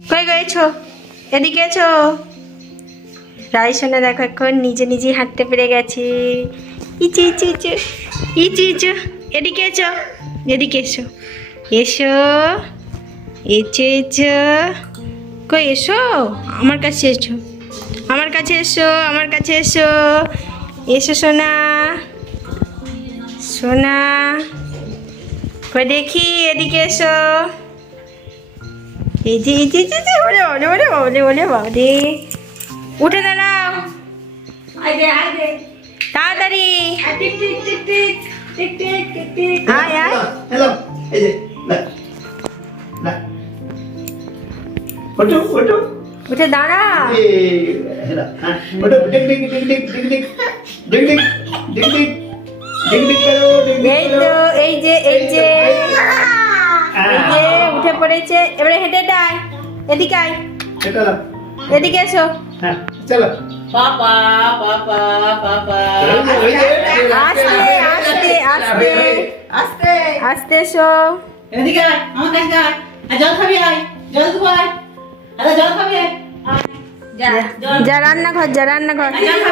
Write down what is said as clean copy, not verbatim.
কই গেছো? এদিকে এসো। রাইসোনা দেখো এখন নিজে নিজে হাঁটতে পেরে গেছে। ইচু ইচু ইচু ইচু ইচু। এদিকে এসো, এদিকে এসো, এসো, এসো এসো। কই এসো, আমার কাছে এসো, আমার কাছে এসো, আমার কাছে এসো, এসো সোনা, সোনা। কই দেখি, এদিকে এসো। এই যে এই যে এই যে, ওরে ওরে ওরে ওরে ওরে বাবারে। উঠে দাঁড়াও, তাড়াতাড়ি। আয় আয়। হ্যালো, এই যে না ওঠো ওঠো, উঠে দাঁড়া। হ্যালো, ওঠো, ding ding ding ding ding ding ding ding ding ding ding ding করো, ডিং ডিং এই করো। তো, এই যে এই যে এই যে উঠে পড়েছে। এবারে হেঁটে আয়, এদিকে আয়, চলো, এদিকে এসো। হ্যাঁ চলো। পাপা পাপা পাপা ওই যে, আস্তে আস্তে আস্তে আস্তে আস্তে এসো। এদিকে আয়, আমার কাছে আয়। আর জল খাবি আয়, জল দেবো আয়। আরে জল খাবি আয়। আয়, যা জল যা রান্নাঘর, যা রান্নাঘর। জল খাবি।